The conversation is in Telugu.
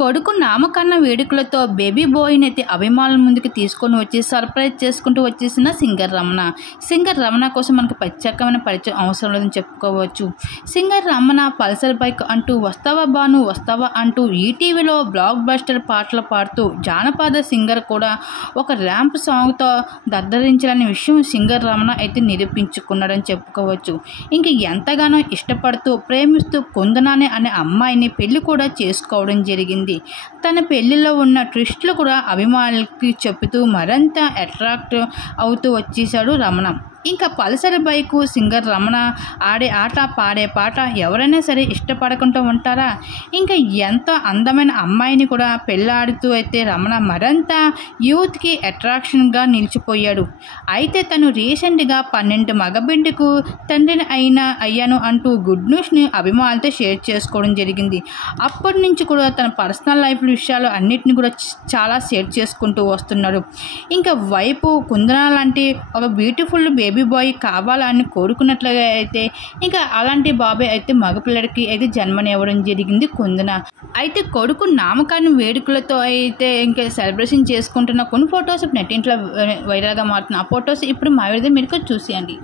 కొడుకు నామకరణ వేడుకలతో బేబీ బాయ్ని అయితే అభిమానుల ముందుకు తీసుకొని వచ్చి సర్ప్రైజ్ చేసుకుంటూ వచ్చేసిన సింగర్ రమణ. సింగర్ రమణ కోసం మనకు ప్రత్యేకమైన పరిచయం అవసరం లేదని చెప్పుకోవచ్చు. సింగర్ రమణ పల్సర్ బైక్ అంటూ వస్తావా బాను వస్తావా అంటూ ఈటీవీలో బ్లాక్ బస్టర్ పాటలు పాడుతూ జానపద సింగర్ కూడా ఒక ర్యాంప్ సాంగ్తో దద్దరించాలనే విషయం సింగర్ రమణ అయితే నిరూపించుకున్నాడని చెప్పుకోవచ్చు. ఇంక ఎంతగానో ఇష్టపడుతూ ప్రేమిస్తూ కుందనానే అనే అమ్మాయిని పెళ్లి కూడా చేసుకోవడం జరిగింది. తన పెళ్లిలో ఉన్న ట్విస్టులు కూడా అభిమానులకి చెబుతూ మరింత అట్రాక్ట్ అవుతూ వచ్చేసాడు రమణ. ఇంకా పల్సర్ బైకు సింగర్ రమణ ఆడే ఆట పాడే పాట ఎవరైనా సరే ఇష్టపడకుండా ఉంటారా? ఇంకా ఎంతో అందమైన అమ్మాయిని కూడా పెళ్ళాడుతూ అయితే రమణ మరింత యూత్కి అట్రాక్షన్గా నిలిచిపోయాడు. అయితే తను రీసెంట్గా 12 మగబిడ్డకు తండ్రిని అయ్యాను అంటూ గుడ్ న్యూస్ని అభిమానులతో షేర్ చేసుకోవడం జరిగింది. అప్పటి నుంచి కూడా తన పర్సనల్ లైఫ్ విషయాలు అన్నిటిని కూడా చాలా షేర్ చేసుకుంటూ వస్తున్నాడు. ఇంకా వైపు కుందన లాంటి ఒక బ్యూటిఫుల్ బేబీ బాయ్ కావాలని కోరుకున్నట్లుగా అయితే ఇంకా అలాంటి బాబాయ్ అయితే మగపిల్లడికి అయితే జన్మనివ్వడం జరిగింది కుందన. అయితే కొడుకు నామకరణ వేడుకలతో అయితే ఇంకా సెలబ్రేషన్ చేసుకుంటున్న కొన్ని ఫొటోస్ నెట్టింట్లో వైరల్గా మారుతున్న ఆ ఫొటోస్ ఇప్పుడు మా విధంగా మీరు చూసేయండి.